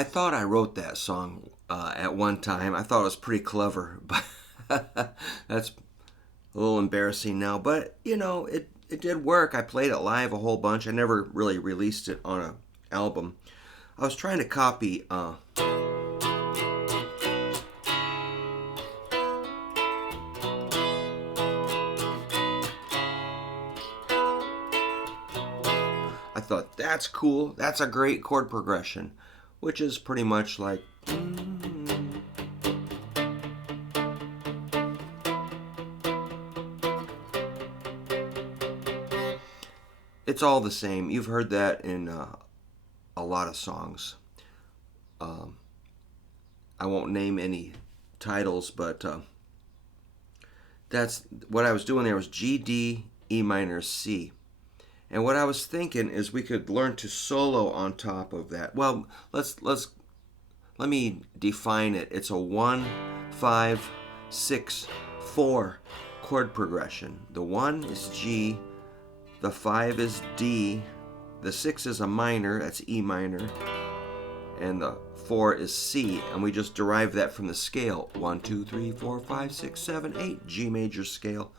I thought I wrote that song at one time. I thought it was pretty clever, but that's a little embarrassing now. But you know, it did work. I played it live a whole bunch. I never really released it on an album. I was trying to copy. I thought that's cool. That's a great chord progression, which is pretty much like. It's all the same. You've heard that in a lot of songs. Um, I won't name any titles, but that's what I was doing there was G, D, E minor, C. And what I was thinking is we could learn to solo on top of that. Well, let me define it. It's a 1, 5, 6, 4 chord progression. The 1 is G, the 5 is D, the 6 is a minor, that's E minor, and the 4 is C, and we just derive that from the scale. 1, 2, 3, 4, 5, 6, 7, 8, G major scale.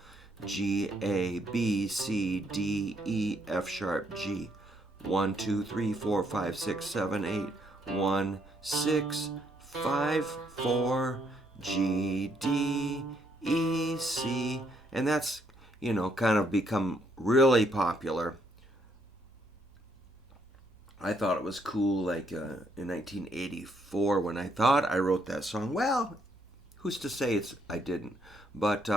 G, A, B, C, D, E, F sharp, G. 1, 2, 3, 4, 5, 6, 7, 8. 1, 6, 5, 4, G, D, E, C. And that's, kind of become really popular. I thought it was cool, like in 1984 when I thought I wrote that song. Well, who's to say I didn't? But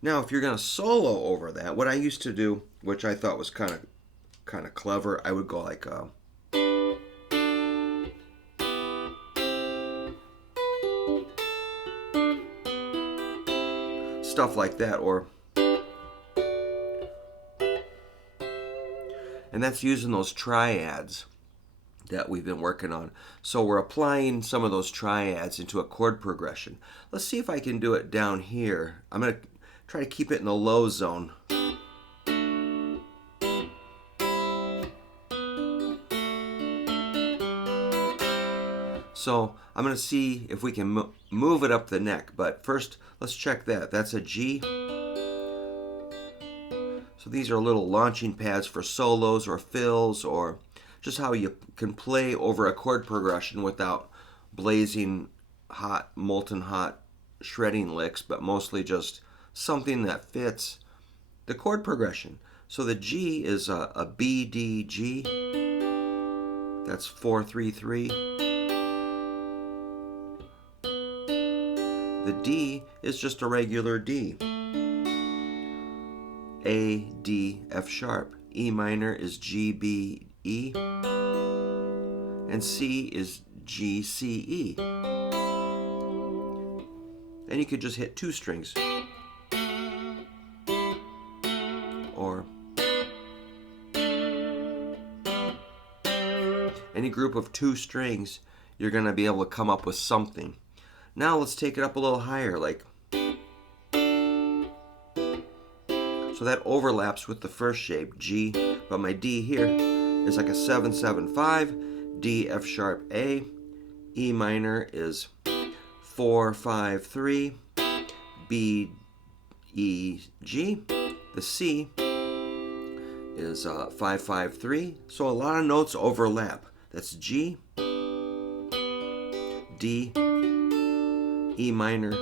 now, if you're going to solo over that, what I used to do, which I thought was kind of clever, I would go like stuff like that, and that's using those triads that we've been working on. So we're applying some of those triads into a chord progression. Let's see if I can do it down here. I'm going to try to keep it in the low zone. So I'm going to see if we can move it up the neck. But first, let's check that. That's a G. So these are little launching pads for solos or fills, or just how you can play over a chord progression without blazing hot, molten hot shredding licks, but mostly just something that fits the chord progression. So the G is a B, D, G. That's 4, 3, 3. The D is just a regular D. A, D, F sharp. E minor is G, B, E. And C is G, C, E. And you could just hit 2 strings. Or any group of 2 strings, you're going to be able to come up with something. Now let's take it up a little higher, like. So that overlaps with the first shape, G, but my D here is like a 7, 7, 5, D, F sharp, A. E minor is 4, 5, 3, B, E, G. The C is 5, 5, 3. So a lot of notes overlap. That's G, D, E minor,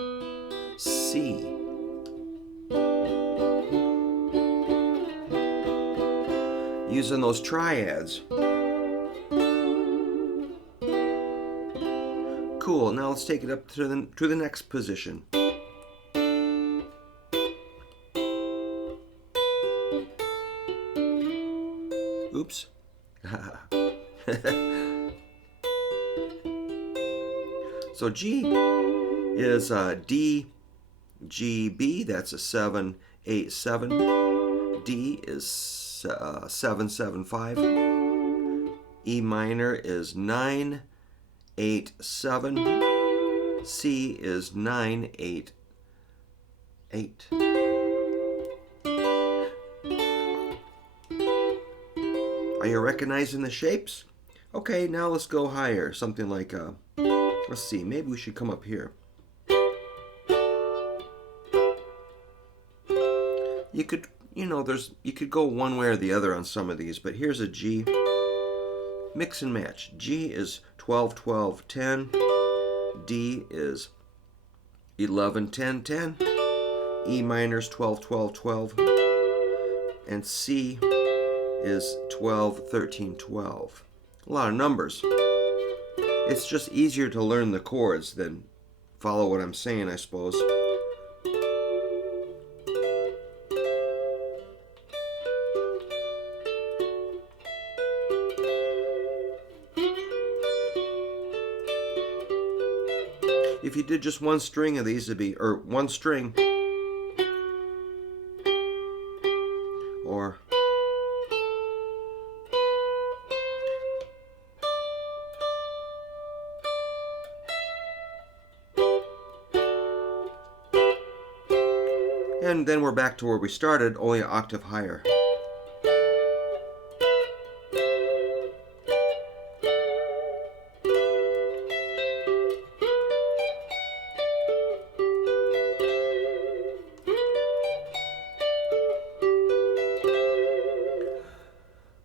C. Using those triads. Cool. Now let's take it up to the next position. Oops. So G is D, G, B. That's a 7, 8, 7. D is 7, 7, 5. E minor is 9, 8, 7. C is 9, 8, 8. Are you recognizing the shapes? Okay, now let's go higher. Something like, let's see, maybe we should come up here. You could, you could go one way or the other on some of these, but here's a G. Mix and match. G is 12, 12, 10. D is 11, 10, 10. E minor is 12, 12, 12. And C is 12, 13, 12. A lot of numbers. It's just easier to learn the chords than follow what I'm saying, I suppose. If you did just one string of these, it'd be, or one string, or and then we're back to where we started, only an octave higher.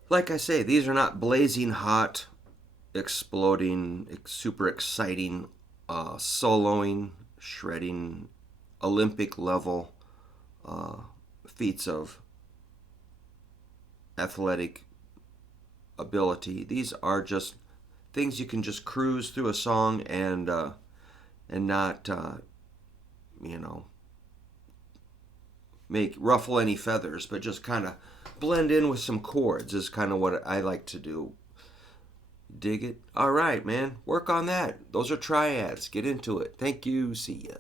Like I say, these are not blazing hot, exploding, super exciting, soloing, shredding, Olympic level feats of athletic ability. These are just things you can just cruise through a song and not make ruffle any feathers, but just kind of blend in with some chords is kind of what I like to do. Dig it? All right, man. Work on that. Those are triads. Get into it. Thank you. See ya.